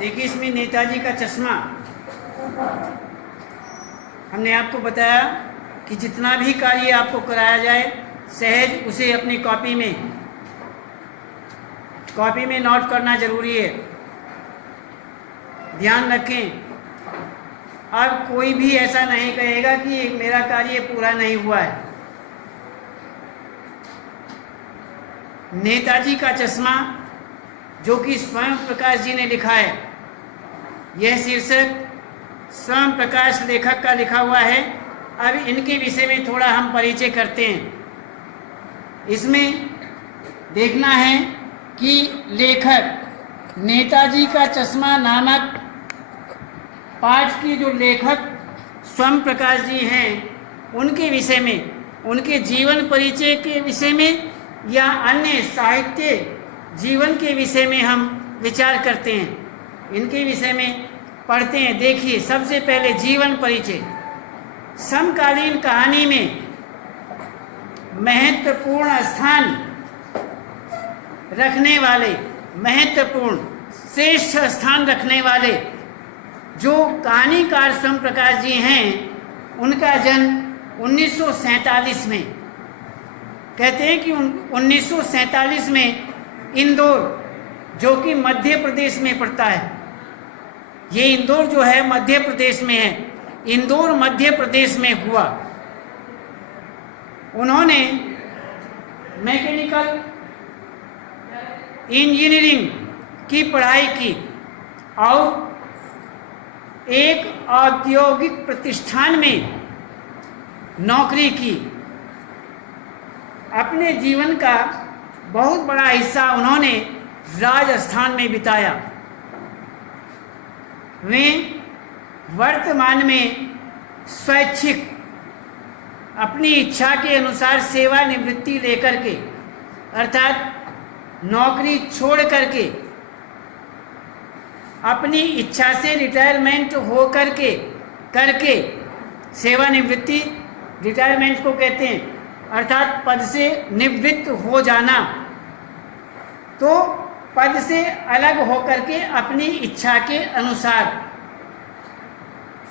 देखिए इसमें नेताजी का चश्मा। हमने आपको बताया कि जितना भी कार्य आपको कराया जाए सहज उसे अपनी कॉपी में नोट करना जरूरी है। ध्यान रखें, अब कोई भी ऐसा नहीं कहेगा कि मेरा कार्य पूरा नहीं हुआ है। नेताजी का चश्मा, जो कि स्वयं प्रकाश जी ने लिखा है, यह शीर्षक स्वयं प्रकाश लेखक का लिखा हुआ है। अब इनके विषय में थोड़ा हम परिचय करते हैं। इसमें देखना है कि लेखक नेताजी का चश्मा नामक पाठ के जो लेखक स्वयं प्रकाश जी हैं, उनके विषय में, उनके जीवन परिचय के विषय में या अन्य साहित्य जीवन के विषय में हम विचार करते हैं। इनके विषय में पढ़ते हैं। देखिए, सबसे पहले जीवन परिचय। समकालीन कहानी में महत्वपूर्ण स्थान रखने वाले, महत्वपूर्ण श्रेष्ठ स्थान रखने वाले जो कहानीकार स्वयं प्रकाश जी हैं, उनका जन्म 1947 में, कहते हैं कि 1947 में इंदौर, जो कि मध्य प्रदेश में पड़ता है, ये इंदौर जो है मध्य प्रदेश में है, इंदौर मध्य प्रदेश में हुआ। उन्होंने मैकेनिकल इंजीनियरिंग की पढ़ाई की और एक औद्योगिक प्रतिष्ठान में नौकरी की। अपने जीवन का बहुत बड़ा हिस्सा उन्होंने राजस्थान में बिताया। वे वर्तमान में स्वैच्छिक अपनी इच्छा के अनुसार सेवानिवृत्ति लेकर के, अर्थात नौकरी छोड़ करके अपनी इच्छा से रिटायरमेंट हो करके सेवानिवृत्ति, रिटायरमेंट को कहते हैं, अर्थात पद से निवृत्त हो जाना। तो पद से अलग होकर के अपनी इच्छा के अनुसार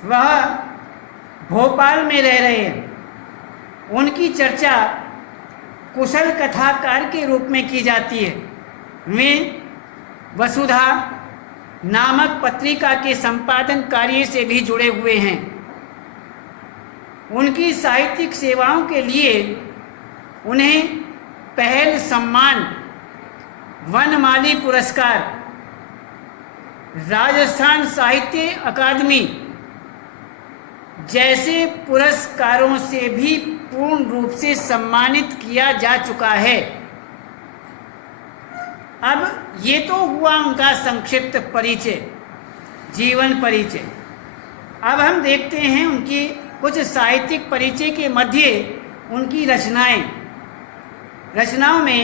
वह भोपाल में रह रहे हैं। उनकी चर्चा कुशल कथाकार के रूप में की जाती है। वे वसुधा नामक पत्रिका के संपादन कार्य से भी जुड़े हुए हैं। उनकी साहित्यिक सेवाओं के लिए उन्हें पहल सम्मान, वनमाली पुरस्कार, राजस्थान साहित्य अकादमी जैसे पुरस्कारों से भी पूर्ण रूप से सम्मानित किया जा चुका है। अब ये तो हुआ उनका संक्षिप्त परिचय, जीवन परिचय। अब हम देखते हैं उनकी कुछ साहित्यिक परिचय के मध्य उनकी रचनाओं में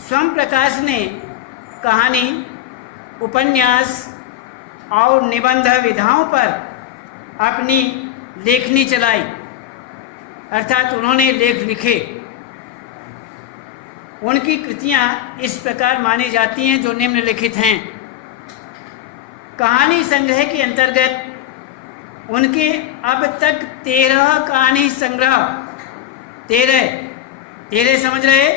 स्वयं प्रकाश ने कहानी, उपन्यास और निबंध विधाओं पर अपनी लेखनी चलाई, अर्थात उन्होंने लेख लिखे। उनकी कृतियां इस प्रकार मानी जाती हैं जो निम्नलिखित हैं। कहानी संग्रह के अंतर्गत उनके अब तक 13 कहानी संग्रह, 13 समझ रहे,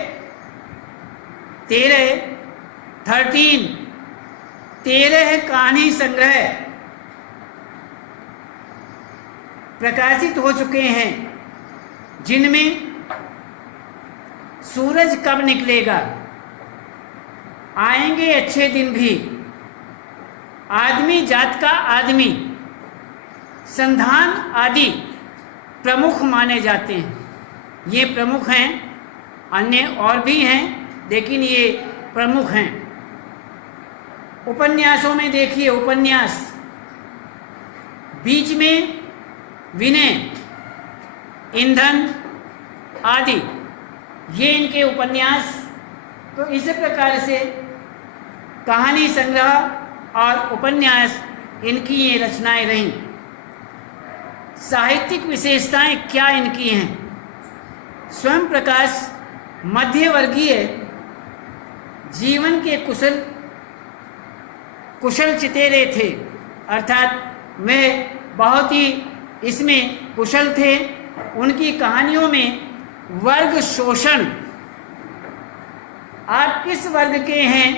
13 कहानी संग्रह प्रकाशित हो चुके हैं, जिनमें सूरज कब निकलेगा, आएंगे अच्छे दिन भी, आदमी जात का आदमी, संधान आदि प्रमुख माने जाते हैं। ये प्रमुख हैं, अन्य और भी हैं लेकिन ये प्रमुख हैं। उपन्यासों में देखिए, उपन्यास बीच में विनय, ईंधन आदि, ये इनके उपन्यास। तो इस प्रकार से कहानी संग्रह और उपन्यास इनकी ये रचनाएं रहीं। साहित्यिक विशेषताएं क्या इनकी हैं? स्वयं प्रकाश मध्यवर्गीय जीवन के कुशल चितेरे थे, अर्थात वे बहुत ही इसमें कुशल थे। उनकी कहानियों में वर्ग शोषण, आप किस वर्ग के हैं,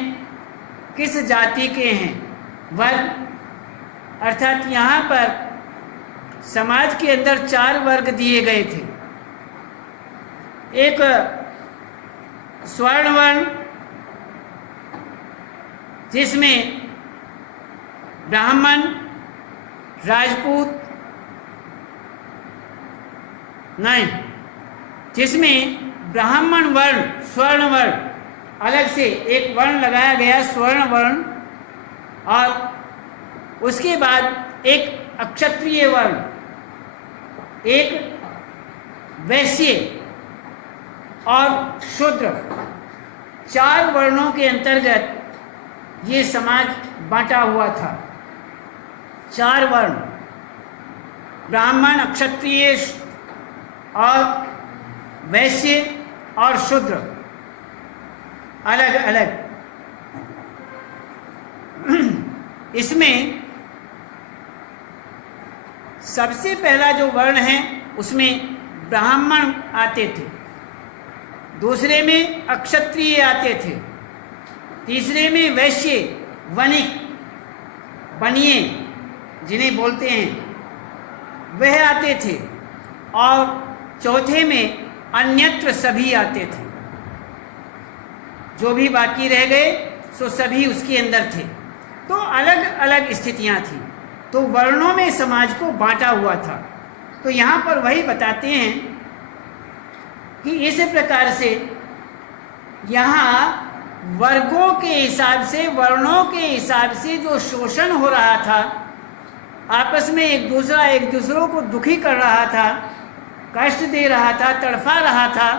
किस जाति के हैं, वर्ग अर्थात यहाँ पर समाज के अंदर 4 वर्ग दिए गए थे। एक स्वर्ण वर्ण, जिसमें ब्राह्मण, राजपूत नहीं, जिसमें ब्राह्मण वर्ण, स्वर्ण वर्ण, अलग से एक वर्ण लगाया गया स्वर्ण वर्ण, और उसके बाद एक अक्षत्रिय वर्ण, एक वैश्य और शूद्र। 4 वर्णों के अंतर्गत ये समाज बांटा हुआ था। 4 वर्ण, ब्राह्मण, क्षत्रिय और वैश्य और शूद्र, अलग अलग। इसमें सबसे पहला जो वर्ण है उसमें ब्राह्मण आते थे, दूसरे में अक्षत्रिय आते थे, तीसरे में वैश्य, वणिक, बनिए जिन्हें बोलते हैं वह आते थे, और चौथे में अन्यत्र सभी आते थे। जो भी बाकी रह गए सो सभी उसके अंदर थे। तो अलग अलग स्थितियां थी, तो वर्णों में समाज को बांटा हुआ था। तो यहाँ पर वही बताते हैं कि इस प्रकार से यहाँ वर्गों के हिसाब से, वर्णों के हिसाब से जो शोषण हो रहा था, आपस में एक दूसरों को दुखी कर रहा था, कष्ट दे रहा था, तड़फा रहा था,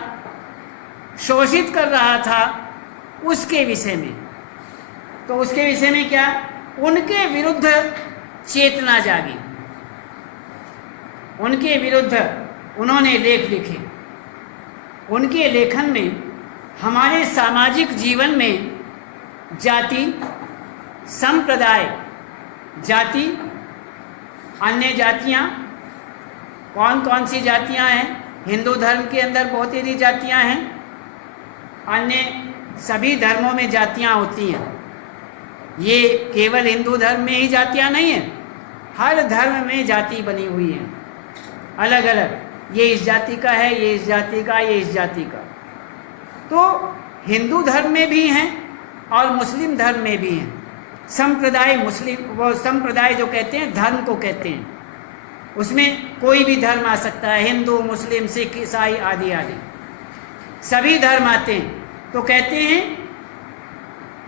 शोषित कर रहा था, उसके विषय में। तो उसके विषय में क्या, उनके विरुद्ध चेतना जागी, उनके विरुद्ध उन्होंने लेख लिखे। उनके लेखन में हमारे सामाजिक जीवन में जाति, संप्रदाय, जाति, अन्य जातियाँ, कौन कौन सी जातियाँ हैं, हिंदू धर्म के अंदर बहुत ही जातियाँ हैं, अन्य सभी धर्मों में जातियाँ होती हैं। ये केवल हिंदू धर्म में ही जातियाँ नहीं हैं, हर धर्म में जाति बनी हुई है, अलग अलग। ये इस जाति का है, ये इस जाति का, ये इस जाति का। तो हिंदू धर्म में भी हैं और मुस्लिम धर्म में भी हैं। संप्रदाय, मुस्लिम, वो संप्रदाय जो कहते हैं, धर्म को कहते हैं, उसमें कोई भी धर्म आ सकता है, हिंदू, मुस्लिम, सिख, ईसाई आदि आदि सभी धर्म आते हैं। तो कहते हैं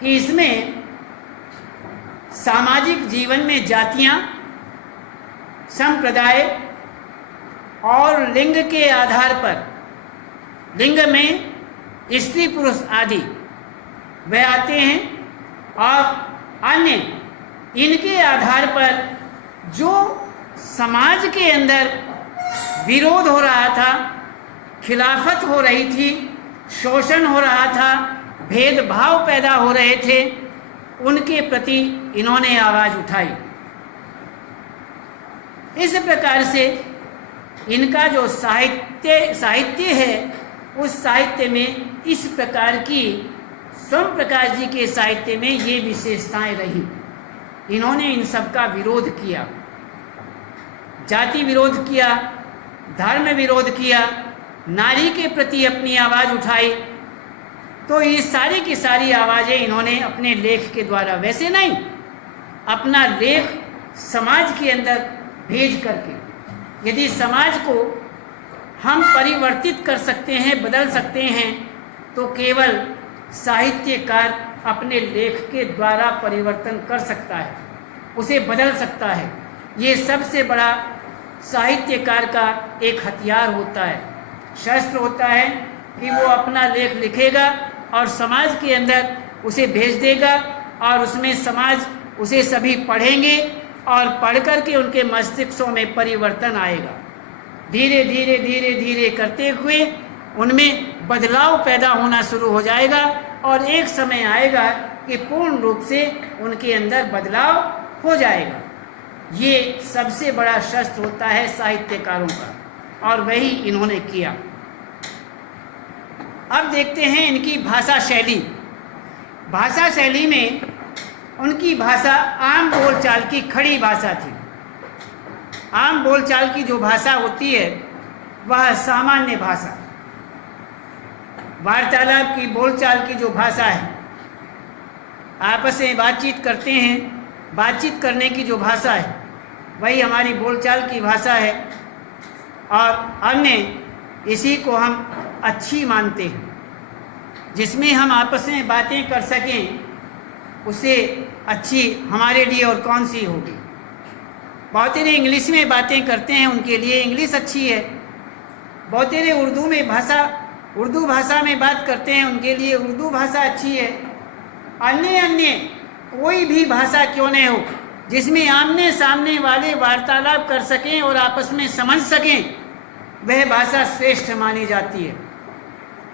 कि इसमें सामाजिक जीवन में जातियां, संप्रदाय और लिंग के आधार पर, लिंग में स्त्री पुरुष आदि वे आते हैं, और अन्य इनके आधार पर जो समाज के अंदर विरोध हो रहा था, खिलाफत हो रही थी, शोषण हो रहा था, भेदभाव पैदा हो रहे थे, उनके प्रति इन्होंने आवाज़ उठाई। इस प्रकार से इनका जो साहित्य है, उस साहित्य में इस प्रकार की, स्वयं प्रकाश जी के साहित्य में ये विशेषताएं रही। इन्होंने इन सब का विरोध किया, जाति विरोध किया, धर्म विरोध किया, नारी के प्रति अपनी आवाज़ उठाई। तो ये सारी की सारी आवाज़ें इन्होंने अपने लेख के द्वारा, वैसे नहीं, अपना लेख समाज के अंदर भेज करके, यदि समाज को हम परिवर्तित कर सकते हैं, बदल सकते हैं, तो केवल साहित्यकार अपने लेख के द्वारा परिवर्तन कर सकता है, उसे बदल सकता है। ये सबसे बड़ा साहित्यकार का एक हथियार होता है, शस्त्र होता है कि वो अपना लेख लिखेगा और समाज के अंदर उसे भेज देगा, और उसमें समाज उसे सभी पढ़ेंगे, और पढ़ कर के उनके मस्तिष्कों में परिवर्तन आएगा। धीरे धीरे धीरे धीरे करते हुए उनमें बदलाव पैदा होना शुरू हो जाएगा, और एक समय आएगा कि पूर्ण रूप से उनके अंदर बदलाव हो जाएगा। ये सबसे बड़ा शस्त्र होता है साहित्यकारों का, और वही इन्होंने किया। अब देखते हैं इनकी भाषा शैली। भाषा शैली में उनकी भाषा आम बोलचाल की खड़ी भाषा थी। आम बोलचाल की जो भाषा होती है वह सामान्य भाषा, वार्तालाप की बोलचाल की जो भाषा है, आपस में बातचीत करते हैं, बातचीत करने की जो भाषा है वही हमारी बोलचाल की भाषा है, और अन्य इसी को हम अच्छी मानते हैं। जिसमें हम आपस में बातें कर सकें उससे अच्छी हमारे लिए और कौन सी होगी। बहुत तेरे इंग्लिश में बातें करते हैं, उनके लिए इंग्लिश अच्छी है। बहुत तेरे उर्दू भाषा में बात करते हैं, उनके लिए उर्दू भाषा अच्छी है। अन्य कोई भी भाषा क्यों न हो जिसमें आमने सामने वाले वार्तालाप कर सकें और आपस में समझ सकें, वह भाषा श्रेष्ठ मानी जाती है,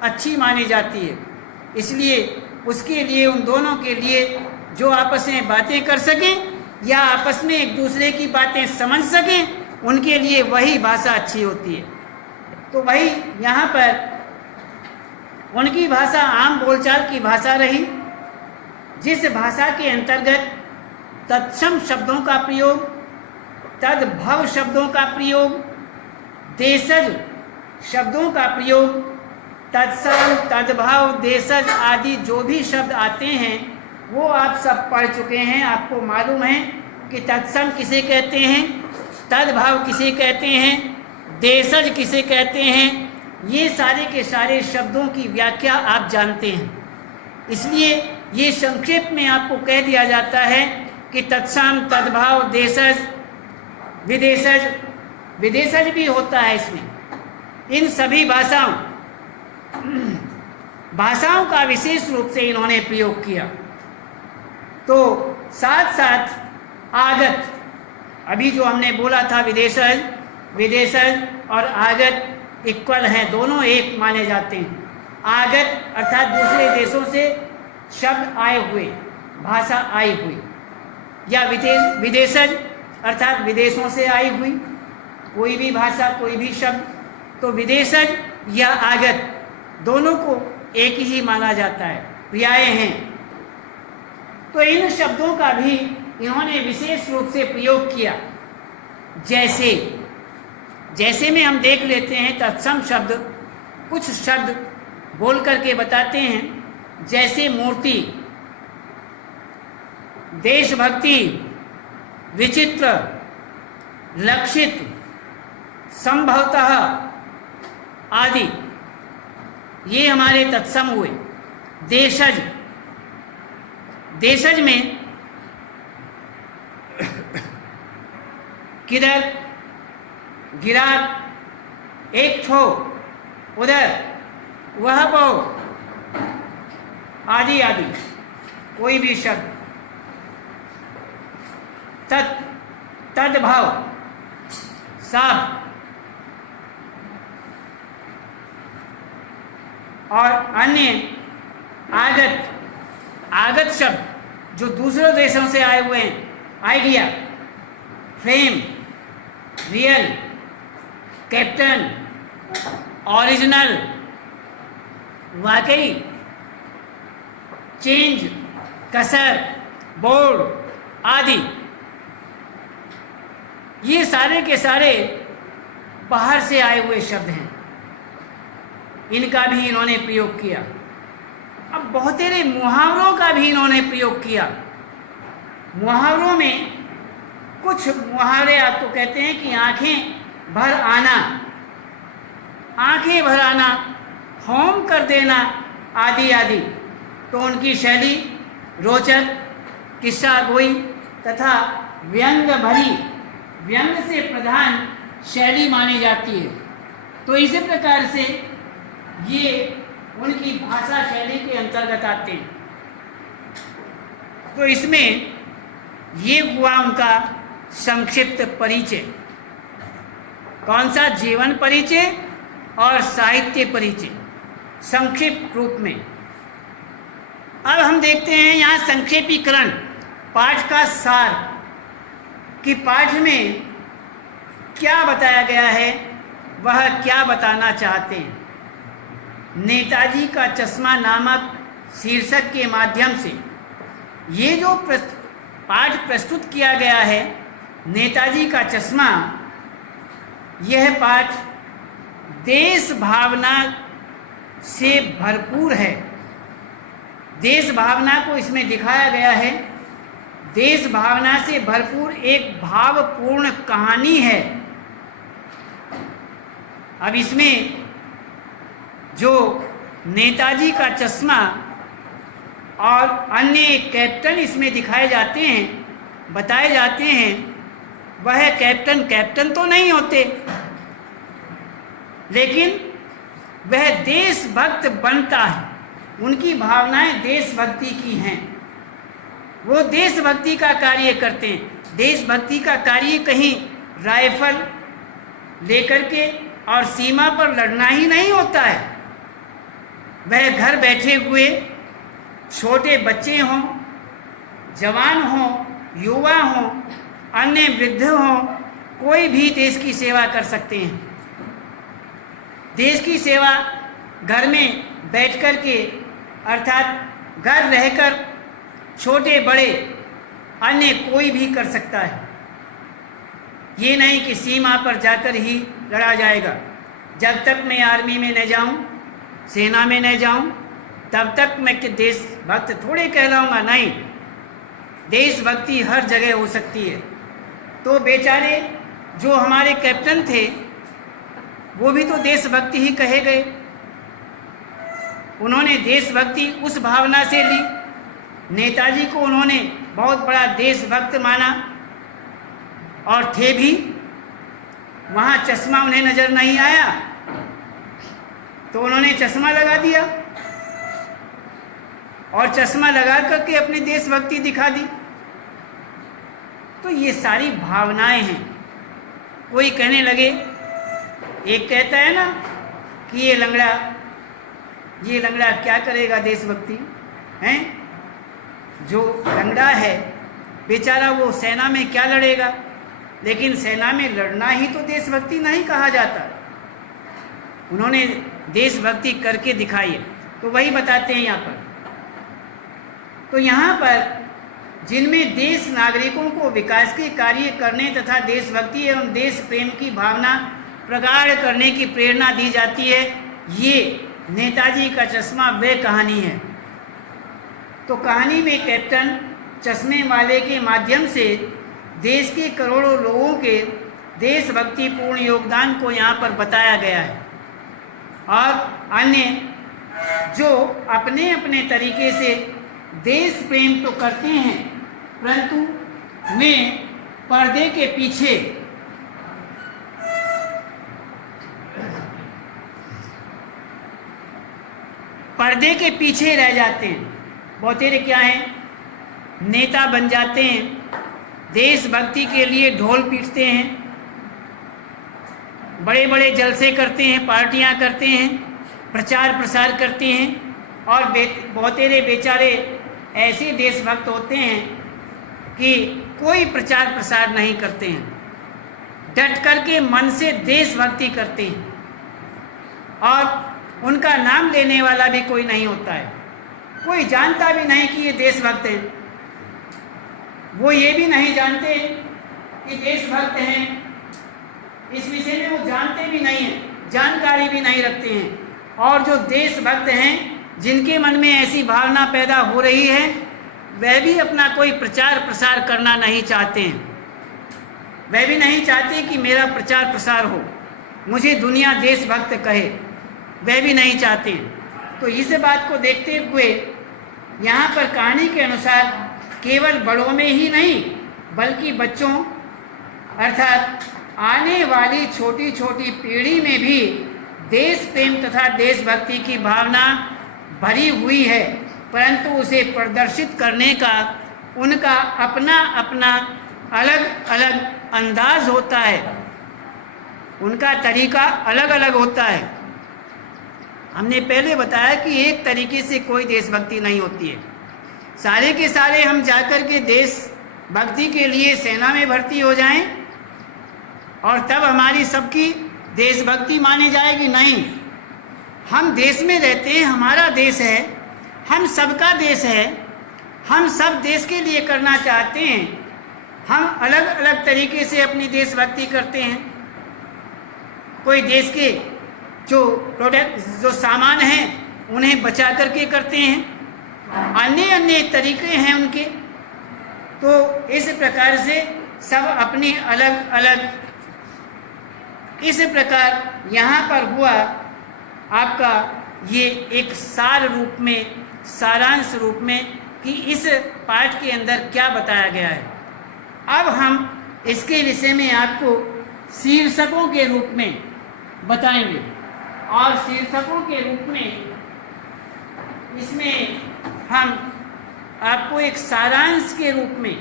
अच्छी मानी जाती है। इसलिए उसके लिए, उन दोनों के लिए जो आपस में बातें कर सकें या आपस में एक दूसरे की बातें समझ सकें, उनके लिए वही भाषा अच्छी होती है। तो वही यहाँ पर उनकी भाषा आम बोलचाल की भाषा रही, जिस भाषा के अंतर्गत तत्सम शब्दों का प्रयोग, तद्भव शब्दों का प्रयोग, देशज शब्दों का प्रयोग, तत्सम, तद्भव, देशज आदि जो भी शब्द आते हैं वो आप सब पढ़ चुके हैं। आपको मालूम है कि तत्सम किसे कहते हैं, तद्भव किसे कहते हैं, देशज किसे कहते हैं। ये सारे के सारे शब्दों की व्याख्या आप जानते हैं। इसलिए ये संक्षेप में आपको कह दिया जाता है कि तत्सम, तद्भव, देशज, विदेशज, विदेशज भी होता है इसमें। इन सभी भाषाओं का विशेष रूप से इन्होंने प्रयोग किया। तो साथ साथ आगत, अभी जो हमने बोला था विदेशज और आगत इक्वल हैं, दोनों एक माने जाते हैं। आगत अर्थात दूसरे देशों से शब्द आए हुए, भाषा आई हुई, या विदेशज अर्थात विदेशों से आई हुई कोई भी भाषा, कोई भी शब्द। तो विदेशज या आगत दोनों को एक ही माना जाता है, पर्याय हैं। तो इन शब्दों का भी इन्होंने विशेष रूप से प्रयोग किया। जैसे में हम देख लेते हैं तत्सम शब्द, कुछ शब्द बोल करके बताते हैं, जैसे मूर्ति, देशभक्ति, विचित्र, लक्षित, संभवतः आदि, ये हमारे तत्सम हुए। देशज में किधर, गिरा, एक ठो, उधर, वह पो, आदि आदि कोई भी शब्द। तद्भव, साफ, और अन्य आगत शब्द जो दूसरे देशों से आए हुए हैं, idea, fame, real, captain, original, वाकई, चेंज, कसर, बोर्ड आदि, ये सारे के सारे बाहर से आए हुए शब्द हैं। इनका भी इन्होंने प्रयोग किया। अब बहुत सारे मुहावरों का भी इन्होंने प्रयोग किया। मुहावरों में कुछ मुहावरे आपको कहते हैं कि आंखें भर आना, आंखें भर आना, होम कर देना आदि आदि। तो उनकी शैली रोचक, किस्सा गोई तथा व्यंग भरी, व्यंग से प्रधान शैली मानी जाती है। तो इसी प्रकार से ये उनकी भाषा शैली के अंतर्गत आते हैं। तो इसमें ये हुआ उनका संक्षिप्त परिचय। कौन सा? जीवन परिचय और साहित्य परिचय, संक्षिप्त रूप में। अब हम देखते हैं यहाँ संक्षेपीकरण, पाठ का सार कि पाठ में क्या बताया गया है, वह क्या बताना चाहते हैं। नेताजी का चश्मा नामक शीर्षक के माध्यम से ये जो पाठ प्रस्तुत किया गया है, नेताजी का चश्मा, यह पाठ देश भावना से भरपूर है। देश भावना को इसमें दिखाया गया है। देश भावना से भरपूर एक भावपूर्ण कहानी है। अब इसमें जो नेताजी का चश्मा और अन्य कैप्टन इसमें दिखाए जाते हैं, बताए जाते हैं, वह कैप्टन तो नहीं होते, लेकिन वह देशभक्त बनता है। उनकी भावनाएं देशभक्ति की हैं। वो देशभक्ति का कार्य करते हैं। देशभक्ति का कार्य कहीं राइफल लेकर के और सीमा पर लड़ना ही नहीं होता है। वह घर बैठे हुए छोटे बच्चे हों, जवान हों, युवा हों, अन्य वृद्ध हों, कोई भी देश की सेवा कर सकते हैं। देश की सेवा घर में बैठ कर के, अर्थात घर रहकर, छोटे बड़े अन्य कोई भी कर सकता है। ये नहीं कि सीमा पर जाकर ही लड़ा जाएगा। जब तक मैं आर्मी में न जाऊं, सेना में न जाऊं, तब तक मैं कि देशभक्त थोड़े कहलाऊंगा। नहीं, देशभक्ति हर जगह हो सकती है। तो बेचारे जो हमारे कैप्टन थे, वो भी तो देशभक्ति ही कहे गए। उन्होंने देशभक्ति उस भावना से ली। नेताजी को उन्होंने बहुत बड़ा देशभक्त माना और थे भी। वहाँ चश्मा उन्हें नजर नहीं आया तो उन्होंने चश्मा लगा दिया और चश्मा लगा करके अपनी देशभक्ति दिखा दी। तो ये सारी भावनाएं हैं। कोई कहने लगे, एक कहता है ना कि ये लंगड़ा क्या करेगा देशभक्ति, हैं? जो लंगड़ा है बेचारा, वो सेना में क्या लड़ेगा। लेकिन सेना में लड़ना ही तो देशभक्ति नहीं कहा जाता। उन्होंने देशभक्ति करके दिखाई है। तो वही बताते हैं यहाँ पर। तो यहाँ पर जिनमें देश नागरिकों को विकास के कार्य करने तथा देशभक्ति एवं देश प्रेम की भावना प्रगाढ़ करने की प्रेरणा दी जाती है, ये नेताजी का चश्मा वह कहानी है। तो कहानी में कैप्टन चश्मे वाले के माध्यम से देश के करोड़ों लोगों के देशभक्ति पूर्ण योगदान को यहाँ पर बताया गया है। और अन्य जो अपने अपने तरीके से देश प्रेम तो करते हैं, परंतु वे पर्दे के पीछे रह जाते हैं। बहुतेरे क्या हैं, नेता बन जाते हैं, देशभक्ति के लिए ढोल पीटते हैं, बड़े बड़े जलसे करते हैं, पार्टियां करते हैं, प्रचार प्रसार करते हैं। और बहुतेरे बेचारे ऐसे देशभक्त होते हैं कि कोई प्रचार प्रसार नहीं करते हैं, डट करके मन से देशभक्ति करते हैं और उनका नाम लेने वाला भी कोई नहीं होता है। कोई जानता भी नहीं कि ये देशभक्त हैं। वो ये भी नहीं जानते कि देशभक्त हैं, इस विषय में वो जानते भी नहीं हैं, जानकारी भी नहीं रखते हैं। और जो देशभक्त हैं, जिनके मन में ऐसी भावना पैदा हो रही है, वह भी अपना कोई प्रचार प्रसार करना नहीं चाहते हैं। वह भी नहीं चाहते कि मेरा प्रचार प्रसार हो, मुझे दुनिया देशभक्त कहे, वह भी नहीं चाहते हैं। तो इस बात को देखते हुए यहाँ पर कहानी के अनुसार केवल बड़ों में ही नहीं, बल्कि बच्चों अर्थात आने वाली छोटी छोटी पीढ़ी में भी देश प्रेम तथा देशभक्ति की भावना भरी हुई है, परंतु उसे प्रदर्शित करने का उनका अपना अपना अलग अलग अंदाज होता है, उनका तरीका अलग अलग होता है। हमने पहले बताया कि एक तरीके से कोई देशभक्ति नहीं होती है। सारे के सारे हम जाकर के देश भक्ति के लिए सेना में भर्ती हो जाएं और तब हमारी सबकी देशभक्ति मानी जाएगी? नहीं। हम देश में रहते हैं, हमारा देश है, हम सबका देश है, हम सब देश के लिए करना चाहते हैं। हम अलग अलग तरीके से अपनी देशभक्ति करते हैं। कोई देश के जो प्रोडक्ट, जो सामान हैं, उन्हें बचा करके करते हैं, अन्य अन्य तरीके हैं उनके। तो इस प्रकार से सब अपनी अलग अलग, इस प्रकार यहाँ पर हुआ आपका ये एक सार रूप में, सारांश रूप में कि इस पाठ के अंदर क्या बताया गया है। अब हम इसके विषय में आपको शीर्षकों के रूप में बताएंगे और शीर्षकों के रूप में इसमें हम आपको एक सारांश के रूप में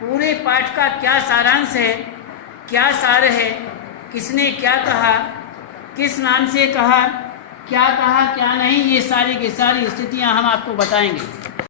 पूरे पाठ का क्या सारांश है, क्या सार है, किसने क्या कहा, किस नाम से कहा, क्या नहीं, ये सारी की सारी स्थितियां हम आपको बताएंगे।